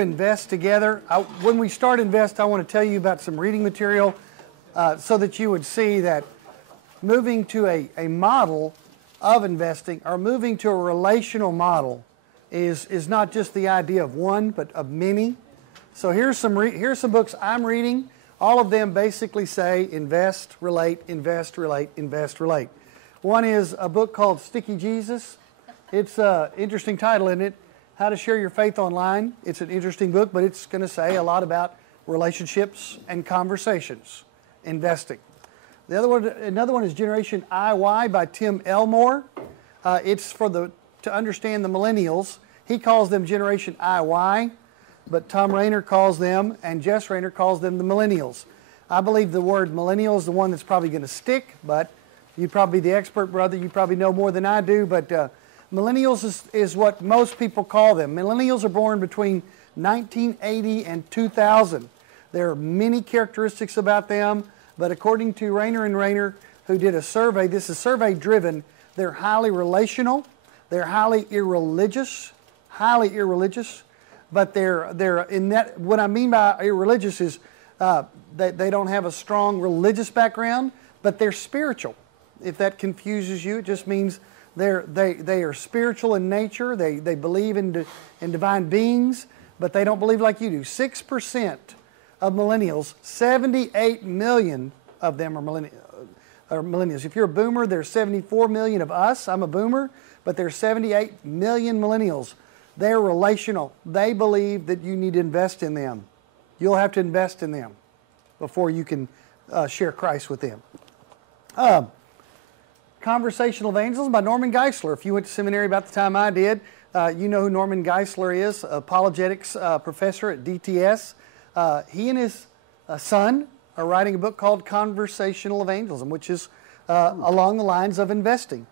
Invest together. When we start Invest, I want to tell you about some reading material so that you would see that moving to a model of investing or moving to a relational model is not just the idea of one, but of many. So here's some books I'm reading. All of them basically say invest, relate, invest, relate, invest, relate. One is a book called Sticky Jesus. It's an interesting title, isn't it? How to Share Your Faith Online. It's an interesting book, but it's going to say a lot about relationships and conversations, investing. Another one is Generation IY by Tim Elmore. It's to understand the millennials. He calls them Generation IY, but Tom Rainer calls them, and Jess Rainer calls them the millennials. I believe the word millennial is the one that's probably going to stick, but you'd probably be the expert, brother. You probably know more than I do, but millennials is what most people call them. Millennials are born between 1980 and 2000. There are many characteristics about them, but according to Rainer and Rainer, who did a survey, this is survey driven, they're highly relational, they're highly irreligious, but they're in that, what I mean by irreligious is they don't have a strong religious background, but they're spiritual. If that confuses you, it just means they are spiritual in nature. They believe in divine beings, but they don't believe like you do. 6% of millennials, 78 million of them are millennials. If you're a boomer, there's 74 million of us. I'm a boomer, but there's 78 million millennials. They're relational. They believe that you need to invest in them. You'll have to invest in them before you can share Christ with them. Conversational Evangelism by Norman Geisler. If you went to seminary about the time I did, you know who Norman Geisler is, apologetics professor at DTS. He and his son are writing a book called Conversational Evangelism, which is along the lines of investing.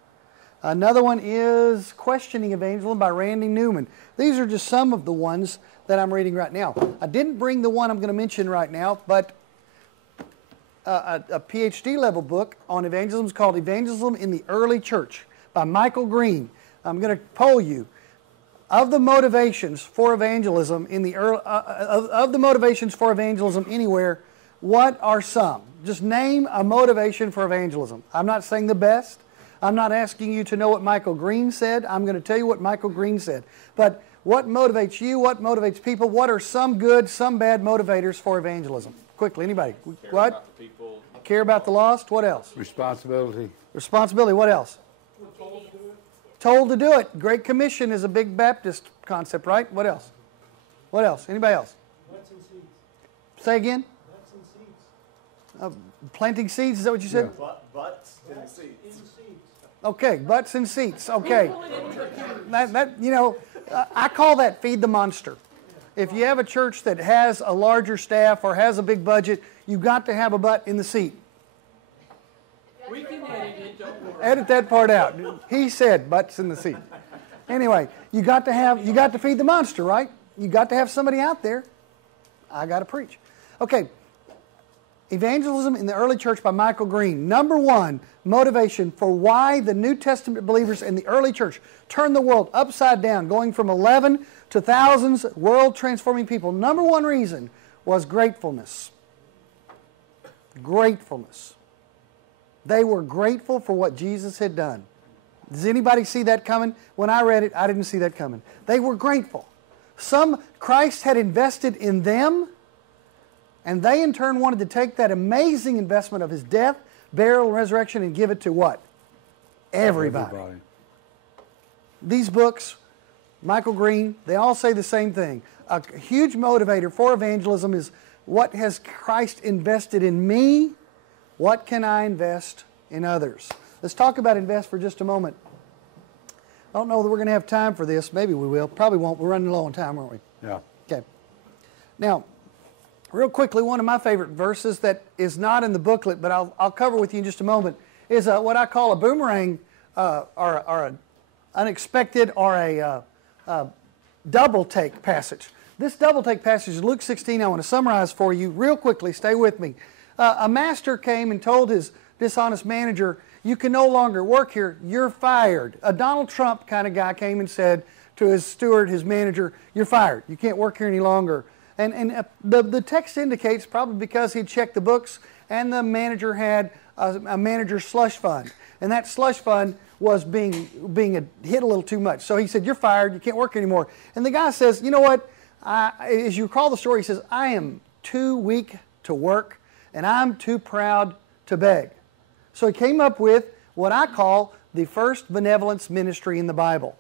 Another one is Questioning Evangelism by Randy Newman. These are just some of the ones that I'm reading right now. I didn't bring the one I'm going to mention right now, but a PhD level book on evangelism is called Evangelism in the Early Church by Michael Green. I'm going to poll you. Of the motivations for evangelism in the of the motivations for evangelism anywhere, what are some? Just name a motivation for evangelism. I'm not saying the best. I'm not asking you to know what Michael Green said. I'm going to tell you what Michael Green said. But what motivates you? What motivates people? What are some good, some bad motivators for evangelism? Quickly, anybody? What? About the people. Care about the lost. What else? Responsibility. Responsibility. What else? Told to do it. Great Commission is a big Baptist concept, right? What else? What else? Anybody else? Butts and seeds. Say again? Butts and seeds. Planting seeds, is that what you said? Yeah. Butts and seats. Okay, butts and seats. Okay. I call that feed the monster. If you have a church that has a larger staff or has a big budget, you've got to have a butt in the seat. We can edit it, don't worry. Edit that part out. He said butts in the seat. Anyway, you got to feed the monster, right? You got to have somebody out there. I got to preach. Okay. Evangelism in the Early Church by Michael Green. Number one motivation for why the New Testament believers in the early church turned the world upside down, going from 11 to thousands, world transforming people. Number one reason was gratefulness. Gratefulness. They were grateful for what Jesus had done. Does anybody see that coming? When I read it, I didn't see that coming. They were grateful. Christ had invested in them, and they in turn wanted to take that amazing investment of His death, burial, and resurrection and give it to what? Everybody. These books, Michael Green, they all say the same thing. A huge motivator for evangelism is, what has Christ invested in me? What can I invest in others? Let's talk about invest for just a moment. I don't know that we're going to have time for this. Maybe we will. Probably won't. We're running low on time, aren't we? Yeah. Okay. Now, real quickly, one of my favorite verses that is not in the booklet, but I'll cover with you in just a moment, is what I call a boomerang or an unexpected or a double take passage. This double take passage is Luke 16. I want to summarize for you real quickly. Stay with me. A master came and told his dishonest manager, "You can no longer work here. You're fired." A Donald Trump kind of guy came and said to to his steward, his manager, "You're fired. You can't work here any longer." And the text indicates probably because he'd checked the books and the manager had a manager slush fund. And that slush fund was being hit a little too much. So he said, "You're fired. You can't work anymore." And the guy says, "You know what? As you recall the story, he says, I am too weak to work and I'm too proud to beg." So he came up with what I call the first benevolence ministry in the Bible.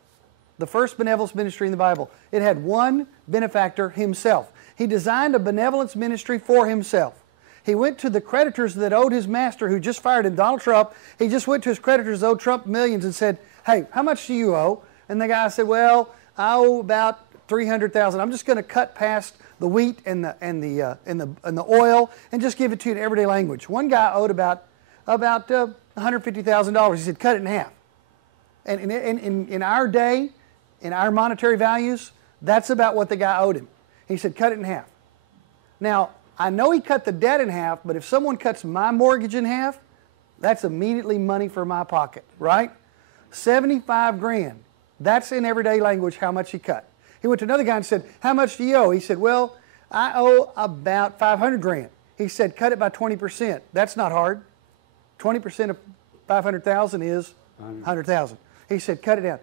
The first benevolence ministry in the Bible. It had one benefactor, himself. He designed a benevolence ministry for himself. He went to the creditors that owed his master, who just fired him, Donald Trump. He just went to his creditors that owed Trump millions and said, "Hey, how much do you owe?" And the guy said, "Well, I owe about $300,000. I'm just going to cut past the wheat and the oil and just give it to you in everyday language." One guy owed about $150,000. He said, "Cut it in half." And in our day, in our monetary values, that's about what the guy owed him. He said, "Cut it in half." Now, I know he cut the debt in half, but if someone cuts my mortgage in half, that's immediately money for my pocket, right? 75 grand. That's in everyday language how much he cut. He went to another guy and said, "How much do you owe?" He said, "Well, I owe about 500 grand. He said, "Cut it by 20%. That's not hard. 20% of 500,000 is 100,000. He said, "Cut it down.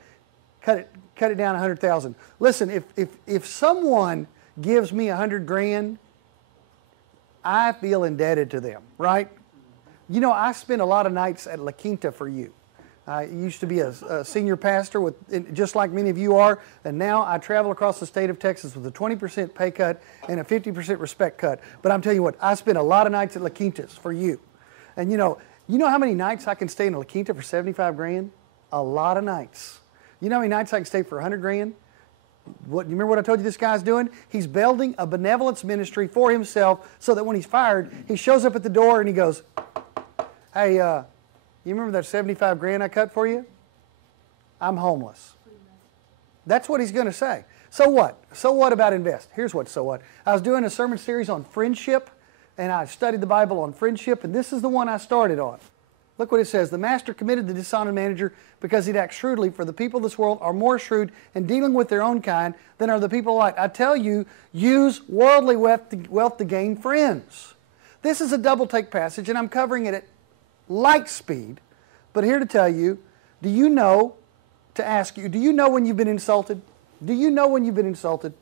Cut it down 100,000. Listen, if someone gives me 100 grand, I feel indebted to them, right? You know, I spent a lot of nights at La Quinta for you. I used to be a senior pastor, just like many of you are, and now I travel across the state of Texas with a 20% pay cut and a 50% respect cut. But I'm telling you what, I spent a lot of nights at La Quintas for you. And you know how many nights I can stay in La Quinta for 75 grand? A lot of nights. You know how many nights I can stay for 100 grand? You remember what I told you this guy's doing? He's building a benevolence ministry for himself so that when he's fired, he shows up at the door and he goes, "Hey, you remember that 75 grand I cut for you? I'm homeless." That's what he's going to say. So what? So what about invest? Here's what so what. I was doing a sermon series on friendship, and I studied the Bible on friendship, and this is the one I started on. Look what it says. "The master commended the dishonest manager because he'd act shrewdly, for the people of this world are more shrewd in dealing with their own kind than are the people alike. I tell you, use worldly wealth to gain friends." This is a double take passage, and I'm covering it at light speed. But here to tell you, do you know when you've been insulted? Do you know when you've been insulted?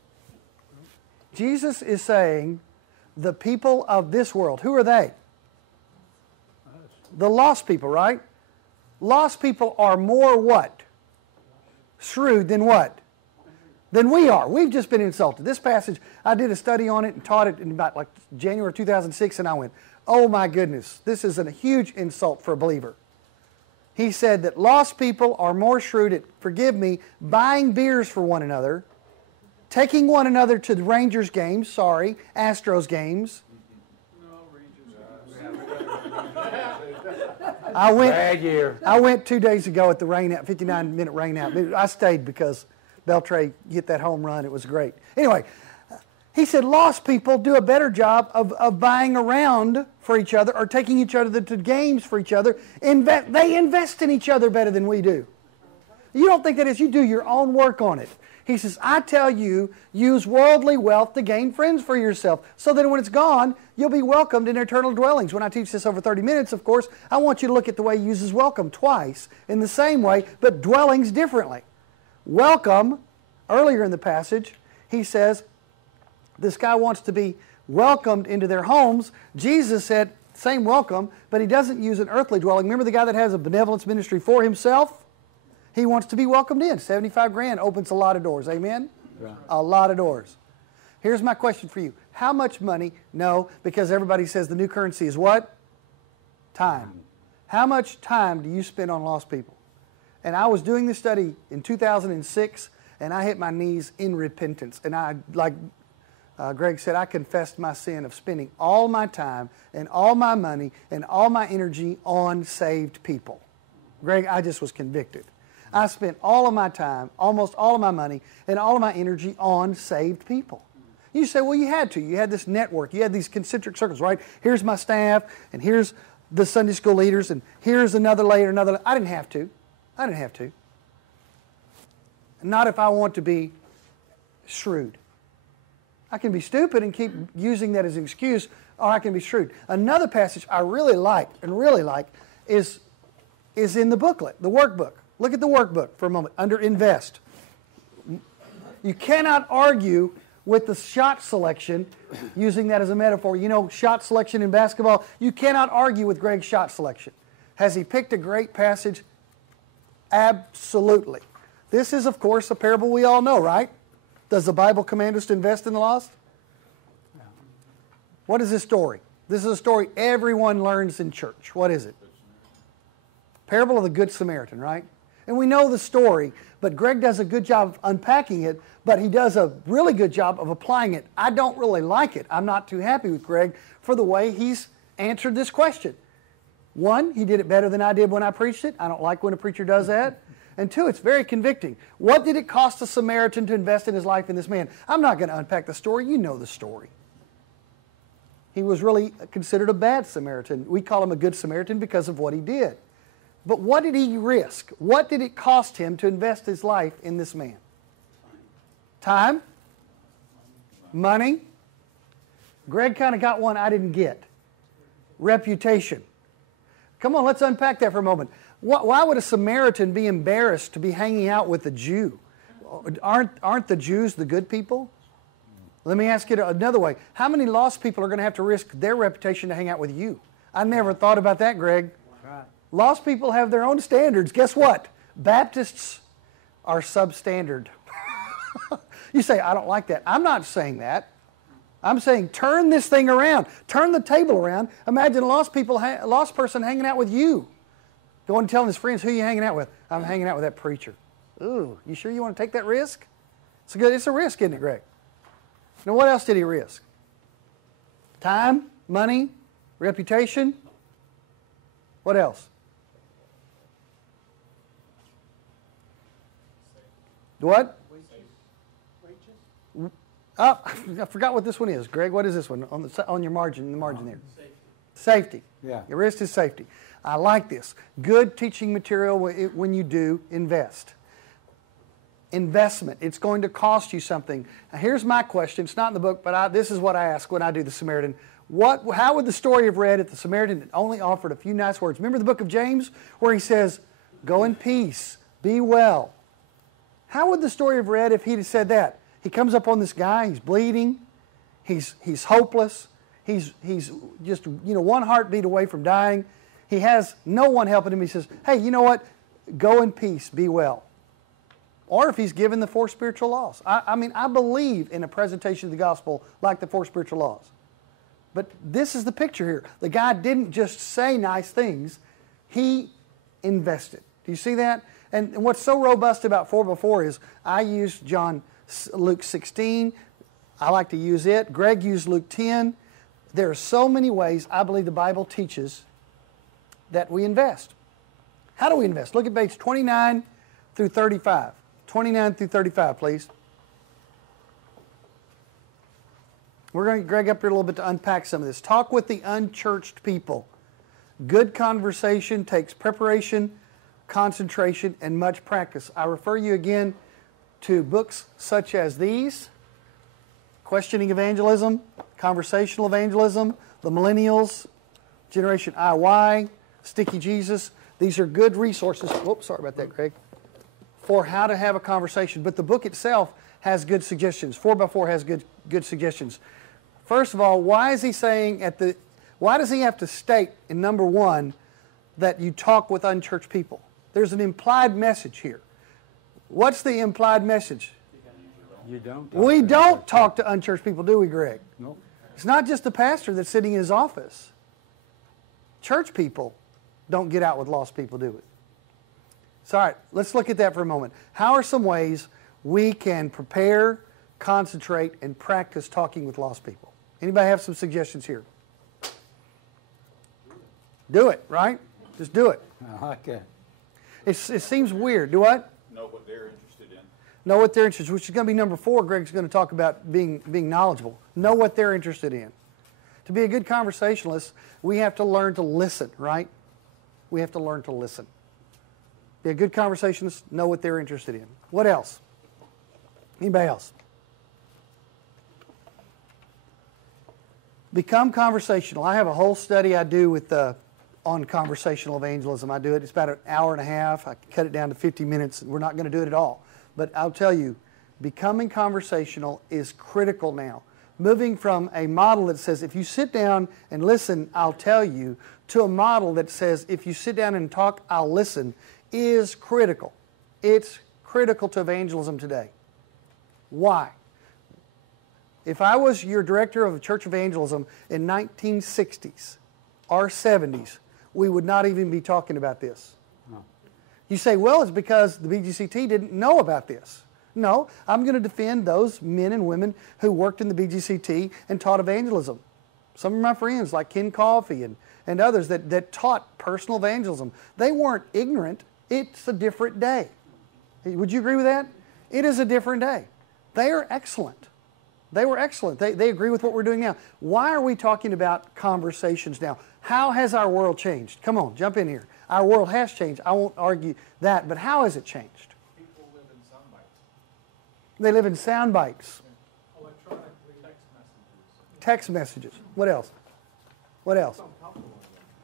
Jesus is saying, the people of this world, who are they? The lost people, right? Lost people are more what? Shrewd than what? Than we are. We've just been insulted. This passage, I did a study on it and taught it in about like January 2006, and I went, oh my goodness, this is a huge insult for a believer. He said that lost people are more shrewd at, forgive me, buying beers for one another, taking one another to the Rangers games, Astros games. I went 2 days ago at the rain out, 59-minute rain out. I stayed because Beltray hit that home run. It was great. Anyway, he said lost people do a better job of buying around for each other or taking each other to games for each other. They invest in each other better than we do. You don't think that is. You do your own work on it. He says, I tell you, use worldly wealth to gain friends for yourself so that when it's gone, you'll be welcomed in eternal dwellings. When I teach this over 30 minutes, of course, I want you to look at the way he uses welcome twice in the same way, but dwellings differently. Welcome, earlier in the passage, he says, this guy wants to be welcomed into their homes. Jesus said, same welcome, but he doesn't use an earthly dwelling. Remember the guy that has a benevolence ministry for himself? He wants to be welcomed in. 75 grand opens a lot of doors. Amen? Right. A lot of doors. Here's my question for you. How much money? No, because everybody says the new currency is what? Time. How much time do you spend on lost people? And I was doing this study in 2006, and I hit my knees in repentance. And I, like Greg said, I confessed my sin of spending all my time and all my money and all my energy on saved people. Greg, I just was convicted. I spent all of my time, almost all of my money, and all of my energy on saved people. You say, well, you had to. You had this network. You had these concentric circles, right? Here's my staff, and here's the Sunday school leaders, and here's another layer, another. I didn't have to. I didn't have to. not if I want to be shrewd. I can be stupid and keep using that as an excuse, or I can be shrewd. Another passage I really like is in the booklet, the workbook. Look at the workbook for a moment, under invest. You cannot argue with the shot selection, using that as a metaphor. You know, shot selection in basketball, you cannot argue with Greg's shot selection. Has he picked a great passage? Absolutely. This is, of course, a parable we all know, right? Does the Bible command us to invest in the lost? No. What is this story? This is a story everyone learns in church. What is it? Parable of the Good Samaritan, right? And we know the story, but Greg does a good job of unpacking it, but he does a really good job of applying it. I don't really like it. I'm not too happy with Greg for the way he's answered this question. One, he did it better than I did when I preached it. I don't like when a preacher does that. And two, it's very convicting. What did it cost a Samaritan to invest in his life in this man? I'm not going to unpack the story. You know the story. He was really considered a bad Samaritan. We call him a good Samaritan because of what he did. But what did he risk? What did it cost him to invest his life in this man? Time? Money? Greg kind of got one I didn't get. Reputation. Come on, let's unpack that for a moment. Why would a Samaritan be embarrassed to be hanging out with a Jew? Aren't the Jews the good people? Let me ask it another way. How many lost people are going to have to risk their reputation to hang out with you? I never thought about that, Greg. Right. Lost people have their own standards. Guess what? Baptists are substandard. You say, I don't like that. I'm not saying that. I'm saying turn this thing around. Turn the table around. Imagine a lost person hanging out with you. Going and telling his friends, who are you hanging out with? I'm hanging out with that preacher. Ooh, you sure you want to take that risk? It's a risk, isn't it, Greg? Now, what else did he risk? Time, money, reputation. What else? What? Oh, I forgot what this one is. Greg, what is this one on your margin, the margin there? Safety. Yeah. Your risk is safety. I like this. Good teaching material when you do invest. Investment. It's going to cost you something. Now, here's my question. It's not in the book, but this is what I ask when I do the Samaritan. How would the story have read if the Samaritan only offered a few nice words? Remember the book of James where he says, go in peace, be well. How would the story have read if he'd have said that? He comes up on this guy, he's bleeding, he's hopeless, he's just one heartbeat away from dying. He has no one helping him. He says, hey, you know what? Go in peace, be well. Or if he's given the 4 spiritual laws. I believe in a presentation of the gospel like the 4 spiritual laws. But this is the picture here. The guy didn't just say nice things. He invested. Do you see that? And what's so robust about 4x4 is I used Luke 16. I like to use it. Greg used Luke 10. There are so many ways I believe the Bible teaches that we invest. How do we invest? Look at page 29 through 35. 29 through 35, please. We're going to get Greg up here a little bit to unpack some of this. Talk with the unchurched people. Good conversation takes preparation, concentration, and much practice. I refer you again to books such as these, Questioning Evangelism, Conversational Evangelism, The Millennials, Generation IY, Sticky Jesus. These are good resources. Whoops, sorry about that, Greg. For how to have a conversation. But the book itself has good suggestions. 4x4 has good suggestions. First of all, why does he have to state in number 1 that you talk with unchurched people? There's an implied message here. What's the implied message? You don't. We don't talk to unchurched people, do we, Greg? No. It's not just the pastor that's sitting in his office. Church people don't get out with lost people, do we? So, all right, let's look at that for a moment. How are some ways we can prepare, concentrate, and practice talking with lost people? Anybody have some suggestions here? Do it, right? Just do it. I like that. It seems weird. Do what? Know what they're interested in. Know what they're interested in, which is going to be number 4. Greg's going to talk about being knowledgeable. Know what they're interested in. To be a good conversationalist, we have to learn to listen, right? We have to learn to listen. Be a good conversationalist, know what they're interested in. What else? Anybody else? Become conversational. I have a whole study I do with on conversational evangelism. I do it. It's about an hour and a half. I cut it down to 50 minutes. We're not going to do it at all. But I'll tell you, becoming conversational is critical now. Moving from a model that says, if you sit down and listen, I'll tell you, to a model that says, if you sit down and talk, I'll listen, is critical. It's critical to evangelism today. Why? If I was your director of Church Evangelism in 1960s or 70s, we would not even be talking about this. No. You say, well, it's because the BGCT didn't know about this. No, I'm going to defend those men and women who worked in the BGCT and taught evangelism. Some of my friends like Ken Coffey and others that taught personal evangelism. They weren't ignorant. It's a different day. Would you agree with that? It is a different day. They are excellent. They were excellent. They agree with what we're doing now. Why are we talking about conversations now? How has our world changed? Come on, jump in here. Our world has changed. I won't argue that, but how has it changed? People live in sound bites. They live in sound bites. Electronically, Text messages. What else? What else?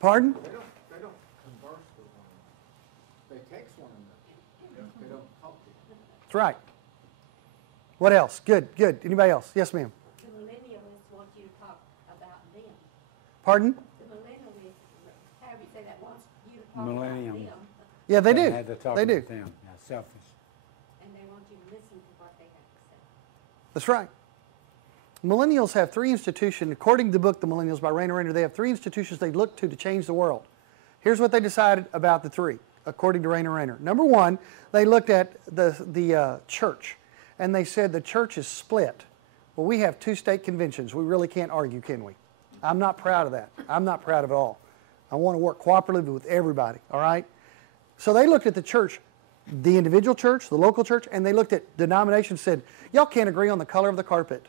Pardon? They don't converse with one another. They text one another. They don't talk to each other. That's right. What else? Good. Anybody else? Yes, ma'am. The millennialists want you to talk about them. Pardon? The millennialists, however you say that, wants you to talk Millennium. about them. Yeah, they do. Had to talk They do. about them. Yeah, selfish. And they want you to listen to what they have to say. That's right. Millennials have three institutions, according to the book The Millennials by Rainer Rainer, they have three institutions they look to change the world. Here's what they decided about the three, according to Rainer Rainer. Number one, they looked at the church, and they said the church is split. Well, we have two state conventions. We really can't argue, can we? I'm not proud of that. I'm not proud of it all. I want to work cooperatively with everybody, all right? So they looked at the church, the individual church, the local church, and they looked at denominations and said, y'all can't agree on the color of the carpet.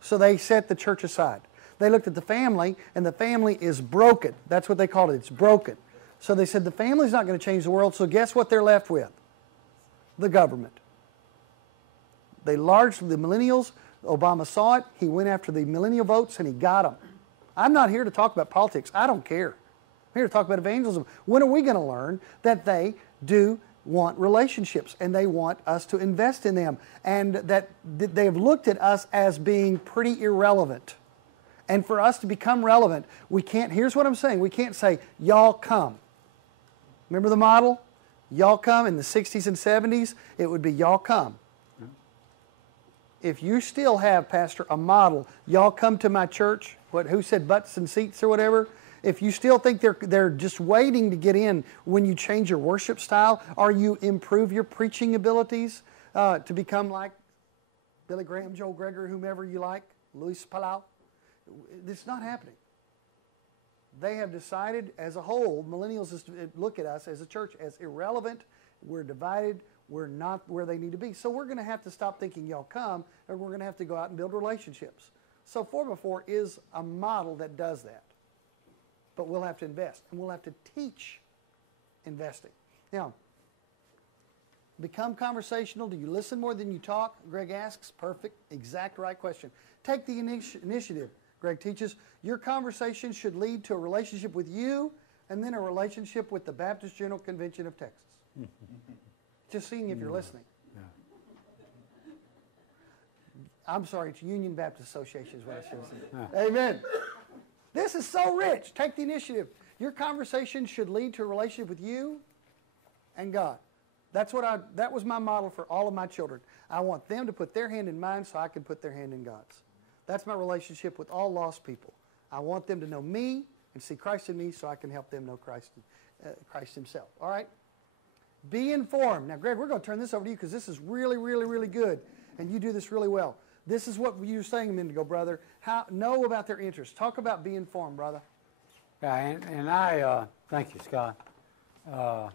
So they set the church aside. They looked at the family, and the family is broken. That's what they called it. It's broken. So they said the family's not going to change the world, so guess what they're left with? The government. The millennials, Obama saw it. He went after the millennial votes, and he got them. I'm not here to talk about politics. I don't care. I'm here to talk about evangelism. When are we going to learn that they do want relationships and they want us to invest in them, and that they have looked at us as being pretty irrelevant? And for us to become relevant, we can't, here's what I'm saying, we can't say, y'all come. Remember the model? Y'all come in the 60s and 70s, it would be y'all come. If you still have, Pastor, a model, y'all come to my church, who said butts and seats or whatever, if you still think they're just waiting to get in when you change your worship style or you improve your preaching abilities to become like Billy Graham, Joel Gregory, whomever you like, Luis Palau, it's not happening. They have decided as a whole, millennials look at us as a church as irrelevant. We're divided. We're not where they need to be. So we're going to have to stop thinking y'all come, and we're going to have to go out and build relationships. So 4x4 is a model that does that. But we'll have to invest, and we'll have to teach investing. Now, become conversational. Do you listen more than you talk? Greg asks. Perfect. Exact right question. Take the initiative. Greg teaches, your conversation should lead to a relationship with you and then a relationship with the Baptist General Convention of Texas. Just seeing if you're listening. Yeah. I'm sorry, it's Union Baptist Association is what I should have said. Amen. This is so rich. Take the initiative. Your conversation should lead to a relationship with you and God. That was my model for all of my children. I want them to put their hand in mine so I can put their hand in God's. That's my relationship with all lost people. I want them to know me and see Christ in me so I can help them know Christ himself. All right? Be informed. Now, Greg, we're going to turn this over to you because this is really, really, really good, and you do this really well. This is what you were saying a minute ago, brother. Know about their interests. Talk about being informed, brother. Yeah, and I thank you, Scott. I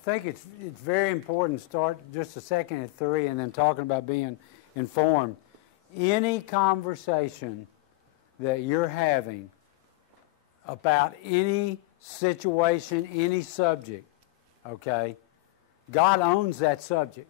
think it's very important to start just a second at 3 and then talking about being informed. Any conversation that you're having about any situation, any subject, okay, God owns that subject.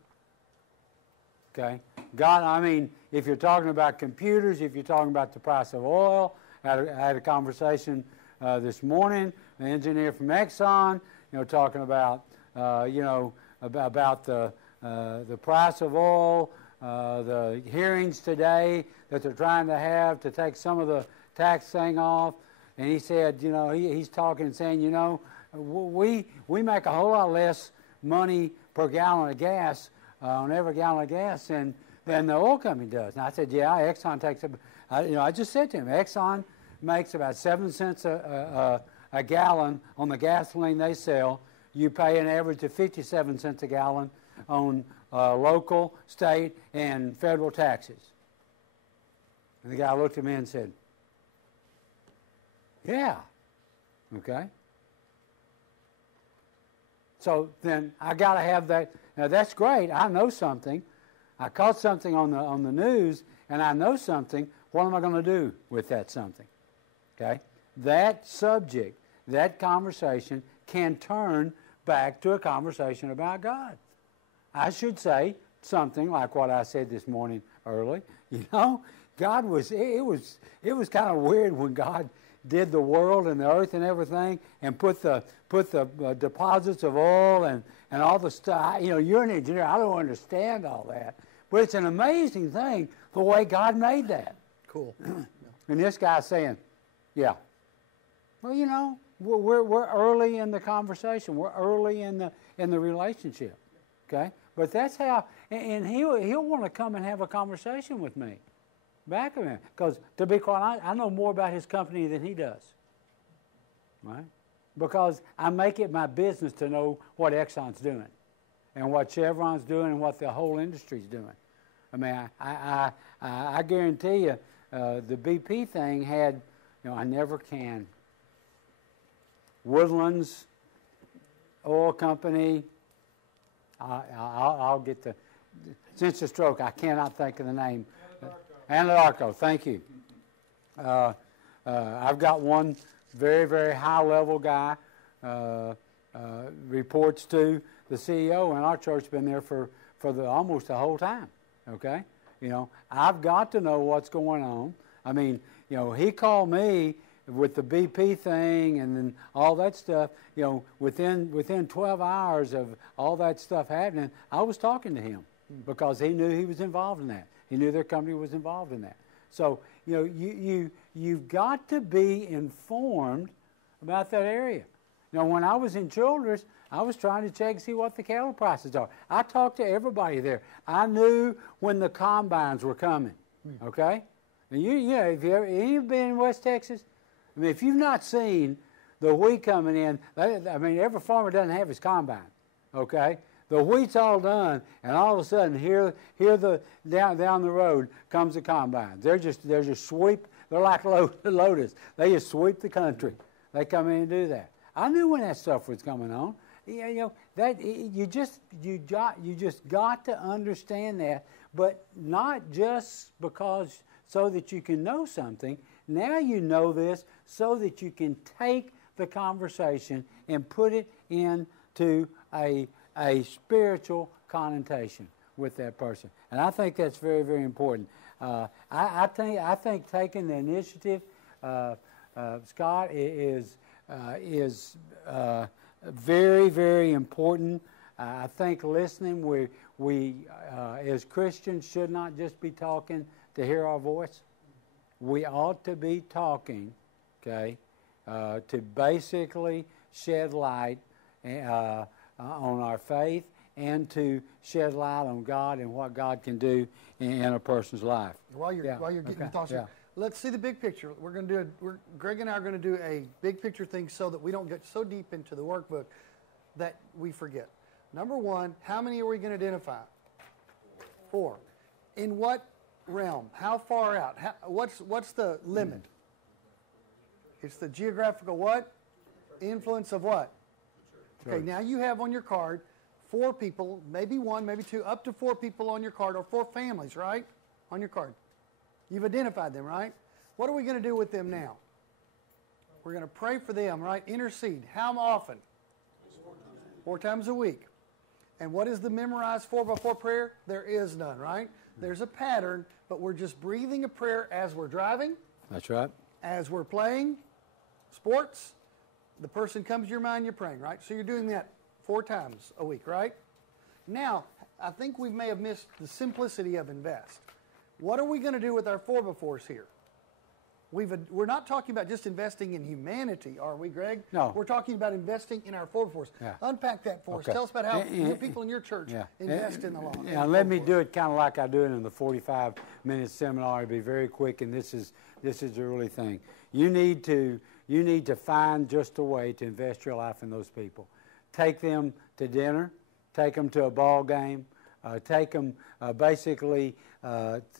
Okay? God, I mean, if you're talking about computers, if you're talking about the price of oil, I had a conversation this morning, an engineer from Exxon, talking about, about the price of oil, the hearings today that they're trying to have to take some of the tax thing off. And he said, he's talking and saying, we make a whole lot less money per gallon of gas on every gallon of gas than the oil company does. And I said, yeah, Exxon takes I just said to him, Exxon makes about 7 cents a gallon on the gasoline they sell. You pay an average of 57 cents a gallon on local, state, and federal taxes. And the guy looked at me and said, yeah, okay. So then I got to have that. Now that's great. I know something. I caught something on the news, and I know something. What am I going to do with that something? Okay? That subject, that conversation can turn back to a conversation about God. I should say something like what I said this morning early. God was, it was kind of weird when God did the world and the earth and everything and put the deposits of oil and all the stuff. You're an engineer. I don't understand all that. But it's an amazing thing the way God made that. Cool. And this guy's saying, yeah. Well, we're early in the conversation. We're early in the relationship. Okay? But that's how, and he'll want to come and have a conversation with me. Back of him. Because to be quite honest, I know more about his company than he does. Right? Because I make it my business to know what Exxon's doing and what Chevron's doing and what the whole industry's doing. I mean, I guarantee you the BP thing had, I never can. Woodlands Oil Company, I'll get the, since the stroke, I cannot think of the name. Anadarko, thank you. I've got one very, very high-level guy, reports to the CEO, and our church been there for almost the whole time, okay? I've got to know what's going on. I mean, he called me with the BP thing and then all that stuff, within 12 hours of all that stuff happening, I was talking to him because he knew he was involved in that. He knew their company was involved in that. So, you've got to be informed about that area. When I was in Childress, I was trying to check and see what the cattle prices are. I talked to everybody there. I knew when the combines were coming, okay? And if you've been in West Texas, I mean, if you've not seen the wheat coming in, every farmer doesn't have his combine, okay? The wheat's all done, and all of a sudden, here down the road comes the combines. They're just sweep. They're like Lotus. They just sweep the country. They come in and do that. I knew when that stuff was coming on. That you just got to understand that, but not just because so that you can know something. Now you know this so that you can take the conversation and put it into a spiritual connotation with that person, and I think that's very, very important. I think taking the initiative, Scott, is very, very important. I think listening, we as Christians should not just be talking to hear our voice. We ought to be talking, okay, to basically shed light on our faith and to shed light on God and what God can do in a person's life. While you're getting your thoughts, let's see the big picture. We're going to do Greg and I are going to do a big picture thing so that we don't get so deep into the workbook that we forget. Number one, how many are we going to identify? 4. In what realm? How far out? What's the limit? It's the geographical what? Influence of what? Okay, now you have on your card 4 people, maybe 1, maybe 2, up to 4 people on your card, or 4 families, right? On your card. You've identified them, right? What are we going to do with them now? We're going to pray for them, right? Intercede. How often? 4 times a week. And what is the memorized 4x4 prayer? There is none, right? There's a pattern, but we're just breathing a prayer as we're driving. That's right. As we're playing sports. The person comes to your mind, you're praying, right? So you're doing that 4 times a week, right? Now, I think we may have missed the simplicity of invest. What are we going to do with our 4x4s here? We're not talking about just investing in humanity, are we, Greg? No. We're talking about investing in our 4x4s. Yeah. Unpack that for us. Tell us about how people in your church invest in the law. Yeah, let me do it kind of like I do it in the 45-minute seminar. It'll be very quick, and this is the really thing. You need to find just a way to invest your life in those people. Take them to dinner. Take them to a ball game. Take them basically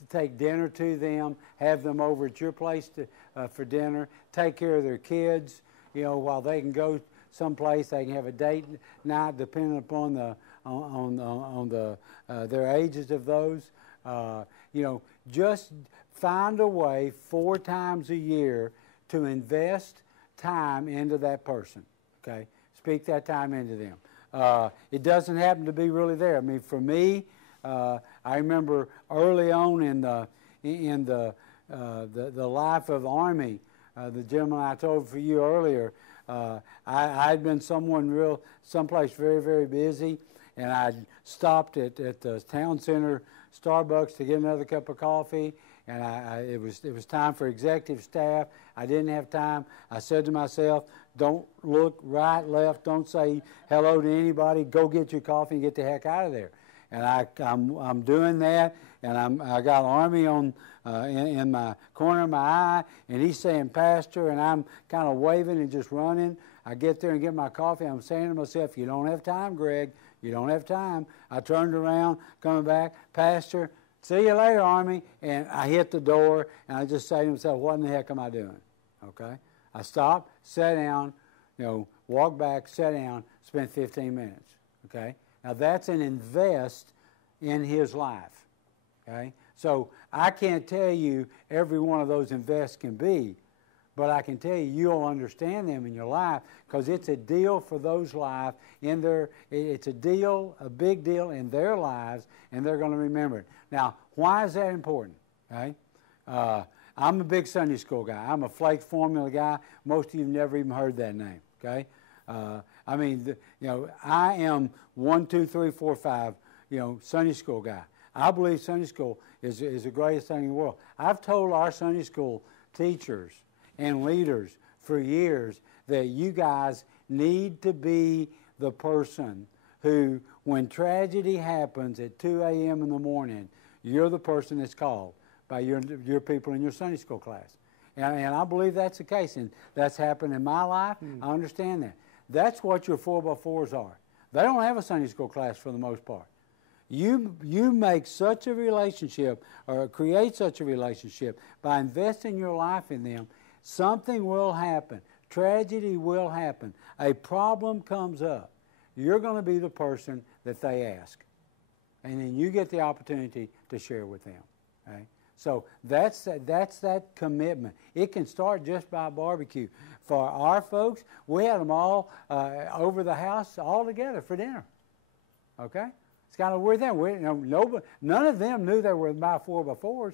take dinner to them. Have them over at your place for dinner. Take care of their kids. You know, while they can go someplace, they can have a date night, depending upon their ages of those. You know, just find a way 4 times a year to invest time into that person. Okay, speak that time into them. It doesn't happen to be really there. I mean, for me, I remember early on in the life of the Army, the gentleman I told for you earlier, I'd been someplace very, very busy, and I'd stopped at the town center Starbucks to get another cup of coffee, and it was time for executive staff. I didn't have time. I said to myself, don't look right, left, don't say hello to anybody, go get your coffee and get the heck out of there. And I'm doing that, and I got Army on in my corner of my eye, and he's saying pastor, and I'm kind of waving and just running. I get there and get my coffee. I'm saying to myself, you don't have time, Greg. You don't have time. I turned around, coming back, pastor, see you later, Army. And I hit the door, and I just say to myself, what in the heck am I doing? Okay? I stopped, sat down, you know, walked back, sat down, spent 15 minutes. Okay? Now that's an invest in his life. Okay? So I can't tell you every one of those invests can be, but I can tell you you'll understand them in your life because it's a deal for those lives it's a deal, a big deal in their lives, and they're going to remember it. Now, why is that important? Okay? I'm a big Sunday school guy. I'm a flake formula guy. Most of you have never even heard that name. Okay? I mean, you know, I am 1, 2, 3, 4, 5, you know, Sunday school guy. I believe Sunday school is the greatest thing in the world. I've told our Sunday school teachers and leaders for years that you guys need to be the person who, when tragedy happens at 2 a.m. in the morning, you're the person that's called by your people in your Sunday school class. And I believe that's the case, and that's happened in my life. I understand that. That's what your 4x4s are. They don't have a Sunday school class for the most part. You make such a relationship or create such a relationship by investing your life in them, something will happen. Tragedy will happen. A problem comes up. You're going to be the person that they ask. And then you get the opportunity to share with them. Okay? So that's that commitment. It can start just by a barbecue. For our folks, we had them all over the house all together for dinner. Okay? It's kind of weird thing. None of them knew they were my 4x4s.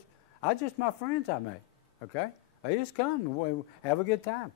Just my friends I made. Okay? They just come and have a good time.